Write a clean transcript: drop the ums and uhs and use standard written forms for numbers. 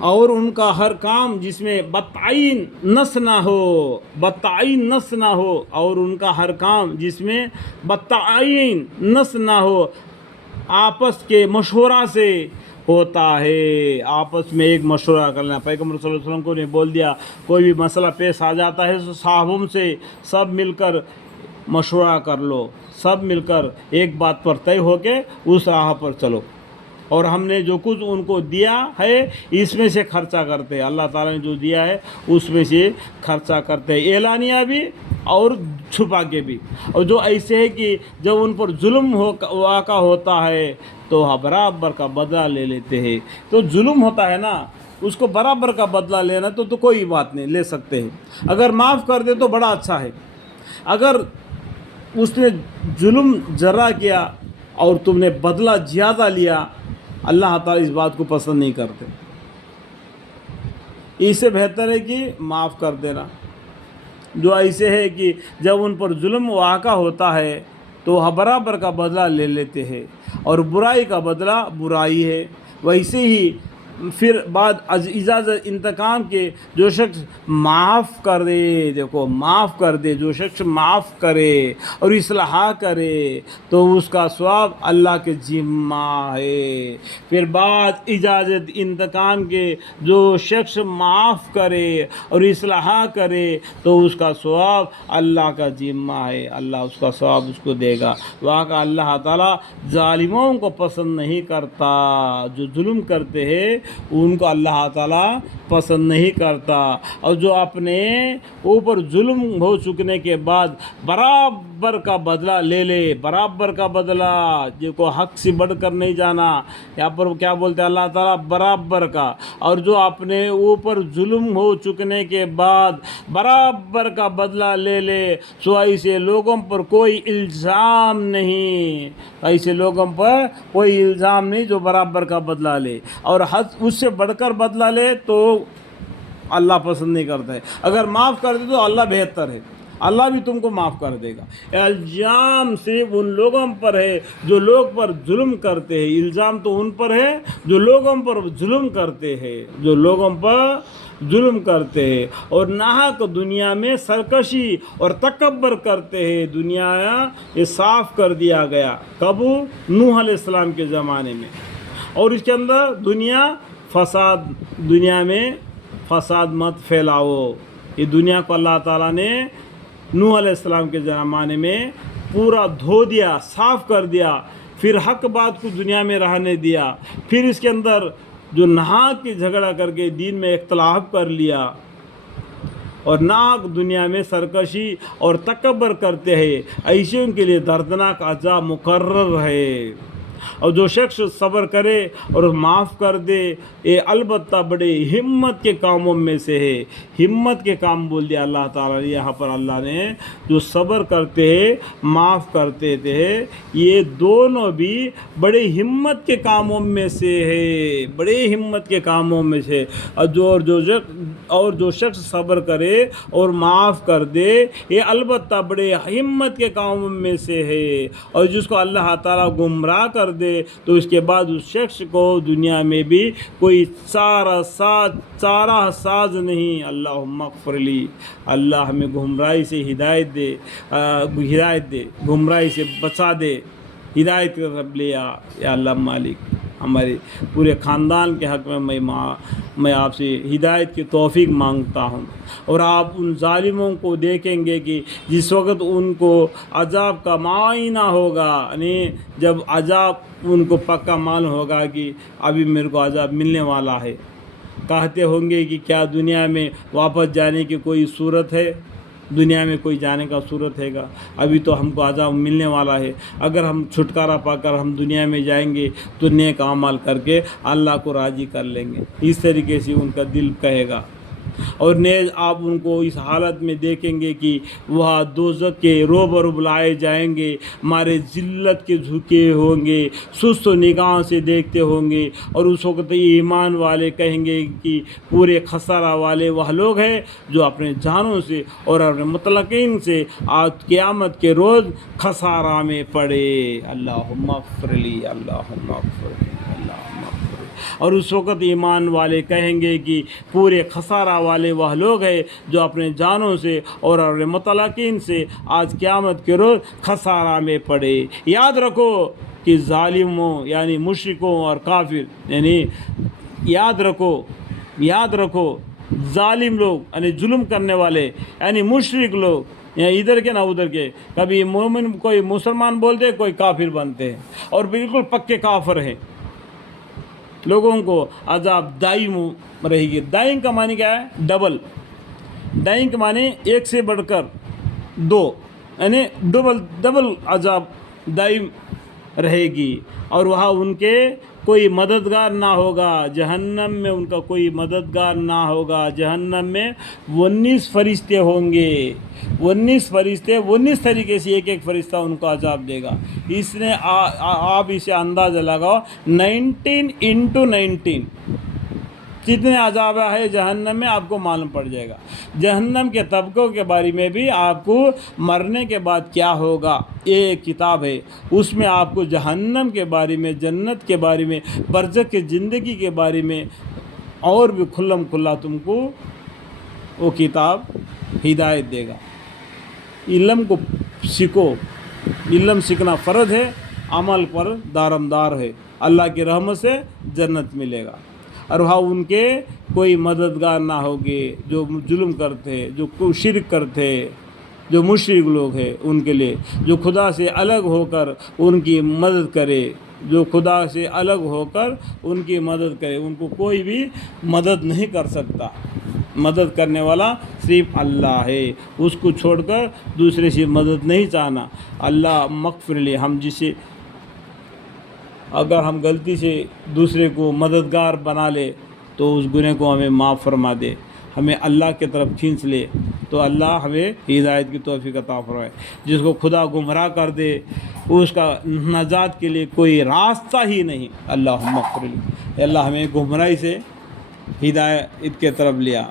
اور ان کا ہر کام جس میں بتعین نس نہ ہو، بتعین نس نہ ہو، اور ان کا ہر کام جس میں بتعین نس نہ ہو، آپس کے مشورہ سے ہوتا ہے۔ آپس میں ایک مشورہ کرنا، پیغمبر صلی اللہ علیہ وسلم کو نے بول دیا کوئی بھی مسئلہ پیش آ جاتا ہے تو صحابوں سے سب مل کر مشورہ کر لو، سب مل کر ایک بات پر طے ہو کے اس راہ پر چلو۔ اور ہم نے جو کچھ ان کو دیا ہے اس میں سے خرچہ کرتے ہیں، اللہ تعالیٰ نے جو دیا ہے اس میں سے خرچہ کرتے ہیں، اعلانیہ بھی اور چھپا کے بھی۔ اور جو ایسے ہے کہ جب ان پر ظلم واقع ہوتا ہے تو برابر کا بدلہ لے لیتے ہیں۔ تو ظلم ہوتا ہے نا، اس کو برابر کا بدلہ لینا تو کوئی بات نہیں، لے سکتے ہیں۔ اگر معاف کر دے تو بڑا اچھا ہے۔ اگر اس نے ظلم ذرا کیا اور تم نے بدلہ زیادہ لیا، اللہ تعالیٰ اس بات کو پسند نہیں کرتے۔ اس سے بہتر ہے کہ معاف کر دینا۔ جو ایسے ہے کہ جب ان پر ظلم واقع ہوتا ہے تو وہ برابر کا بدلہ لے لیتے ہیں، اور برائی کا بدلہ برائی ہے۔ ویسے ہی پھر بعد اجازت انتقام کے جو شخص معاف کر دے، دیکھو معاف کر دے، جو شخص معاف کرے اور اصلاح کرے تو اس کا ثواب اللہ کے ذمہ ہے۔ پھر بعد اجازت انتقام کے جو شخص معاف کرے اور اصلاح کرے تو اس کا ثواب اللہ کا ذمہ ہے، اللہ اس کا ثواب اس کو دے گا۔ وہاں کا اللہ تعالیٰ ظالموں کو پسند نہیں کرتا، جو ظلم کرتے ہیں ان کو اللہ تعالیٰ پسند نہیں کرتا۔ اور جو اپنے اوپر ظلم ہو چکنے کے بعد برابر کا بدلہ لے لے، برابر کا بدلہ، جو کو حق سے بڑھ کر نہیں جانا، یہاں پر کیا بولتے ہیں اللہ تعالیٰ، برابر کا۔ اور جو اپنے اوپر ظلم ہو چکنے کے بعد برابر کا بدلہ لے لے، سو ایسے لوگوں پر کوئی الزام نہیں، ایسے لوگوں پر کوئی الزام نہیں جو برابر کا بدلہ لے، اور حد اس سے بڑھ کر بدلہ لے تو اللہ پسند نہیں کرتا ہے۔ اگر معاف کر دے تو اللہ بہتر ہے، اللہ بھی تم کو معاف کر دے گا۔ الزام صرف ان لوگوں پر ہے جو لوگ پر ظلم کرتے ہیں، الزام تو ان پر ہے جو لوگوں پر ظلم کرتے ہیں، جو لوگوں پر ظلم کرتے ہیں اور ناحق دنیا میں سرکشی اور تکبر کرتے ہیں۔ دنیا یہ صاف کر دیا گیا کب؟ نوح علیہ السلام کے زمانے میں، اور اس کے اندر دنیا فساد، دنیا میں فساد مت پھیلاؤ۔ یہ دنیا کو اللہ تعالیٰ نے نوح علیہ السلام کے زمانے میں پورا دھو دیا، صاف کر دیا، پھر حق بات کو دنیا میں رہنے دیا۔ پھر اس کے اندر جو ناحق کی جھگڑا کر کے دین میں اختلاف کر لیا اور ناحق دنیا میں سرکشی اور تکبر کرتے ہیں، ایسے ان کے لیے دردناک عذاب مقرر ہے۔ اور جو شخص صبر کرے اور معاف کر دے، یہ البتہ بڑے ہمت کے کاموں میں سے ہے۔ ہمت کے کام بول دیا اللہ تعالیٰ نے یہاں پر، اللہ نے جو صبر کرتے ہیں، معاف کرتے تھے، یہ دونوں بھی بڑے ہمت کے کاموں میں سے ہے، بڑے ہمت کے کاموں میں سے۔ اور جو شخص صبر کرے اور معاف کر دے، یہ البتہ بڑے ہمت کے کاموں میں سے ہے۔ اور جس کو اللہ تعالیٰ گمراہ کر دے تو اس کے بعد اس شخص کو دنیا میں بھی کوئی چارہ ساز نہیں۔ اللہم اغفر لی، اللہ ہمیں گمراہی سے ہدایت دے، گمراہی سے بچا دے، ہدایت کا رب لیا یا اللہ مالک۔ ہمارے پورے خاندان کے حق میں میں آپ سے ہدایت کی توفیق مانگتا ہوں۔ اور آپ ان ظالموں کو دیکھیں گے کہ جس وقت ان کو عذاب کا معائنہ ہوگا، یعنی جب عذاب ان کو پکا معلوم ہوگا کہ ابھی میرے کو عذاب ملنے والا ہے، کہتے ہوں گے کہ کیا دنیا میں واپس جانے کی کوئی صورت ہے؟ دنیا میں کوئی جانے کا صورت ہے گا؟ ابھی تو ہم کو عذاب ملنے والا ہے، اگر ہم چھٹکارا پا کر ہم دنیا میں جائیں گے تو نیک اعمال کر کے اللہ کو راضی کر لیں گے، اس طریقے سے ان کا دل کہے گا۔ اور نیز آپ ان کو اس حالت میں دیکھیں گے کہ وہاں دوزخ کے روبرو بلائے جائیں گے، ہمارے ذلت کے جھکے ہوں گے، سست و نگاہ سے دیکھتے ہوں گے، اور اس وقت ایمان والے کہیں گے کہ پورے خسارہ والے وہ لوگ ہیں جو اپنے جانوں سے اور اپنے متعلقین سے آج قیامت کے روز خسارہ میں پڑے۔ اللہم اغفر لی، اللہم اغفر لی، اللہم اغفر لی۔ اور اس وقت ایمان والے کہیں گے کہ پورے خسارہ والے وہ لوگ ہیں جو اپنے جانوں سے اور اپنے متعلقین سے آج قیامت کے روز خسارہ میں پڑے۔ یاد رکھو کہ ظالموں یعنی مشرکوں اور کافر یعنی یاد رکھو ظالم لوگ یعنی ظلم کرنے والے یعنی مشرک لوگ یا ادھر کے نہ ادھر کے، کبھی مومن کوئی مسلمان بولتے کوئی کافر بنتے ہیں اور بالکل پکے کافر ہیں، لوگوں کو عذاب دائم رہے گی۔ دائم کا معنی کیا ہے؟ ڈبل۔ دائم کا معنی ایک سے بڑھ کر دو، یعنی ڈبل عذاب دائم رہے گی، اور وہاں ان کے کوئی مددگار نہ ہوگا، جہنم میں ان کا کوئی مددگار نہ ہوگا۔ جہنم میں 19 فرشتے ہوں گے، 19 فرشتے 19 طریقے سے ایک ایک فرشتہ ان کو عذاب دے گا۔ اس نے آپ اسے اندازہ لگاؤ 19 × 19 کتنے عذاب ہے جہنم میں، آپ کو معلوم پڑ جائے گا۔ جہنم کے طبقوں کے بارے میں بھی آپ کو مرنے کے بعد کیا ہوگا یہ ایک کتاب ہے، اس میں آپ کو جہنم کے بارے میں، جنت کے بارے میں، برزخ کی زندگی کے بارے میں اور بھی کھلم کھلا تم کو وہ کتاب ہدایت دے گا۔ علم کو سیکھو، علم سیکھنا فرض ہے، عمل پر دارمدار ہے، اللہ کی رحمت سے جنت ملے گا۔ اور وہاں ان کے کوئی مددگار نہ ہوگے جو ظلم کرتے، جو شرک کرتے، جو مشرک لوگ ہیں ان کے لیے، جو خدا سے الگ ہو کر ان کی مدد کرے، جو خدا سے الگ ہو کر ان کی مدد کرے، ان کو کوئی بھی مدد نہیں کر سکتا۔ مدد کرنے والا صرف اللہ ہے، اس کو چھوڑ کر دوسرے سے مدد نہیں چاہنا۔ اللہ مغفر لے، ہم جسے اگر ہم غلطی سے دوسرے کو مددگار بنا لے تو اس گناہ کو ہمیں معاف فرما دے، ہمیں اللہ کی طرف کھینچ لے تو اللہ ہمیں ہدایت کی توفیق عطا فرمائے۔ جس کو خدا گمراہ کر دے اس کا نجات کے لیے کوئی راستہ ہی نہیں۔ اللہم اغفر لی، اللہ ہمیں گمراہی سے ہدایت کی طرف لیا۔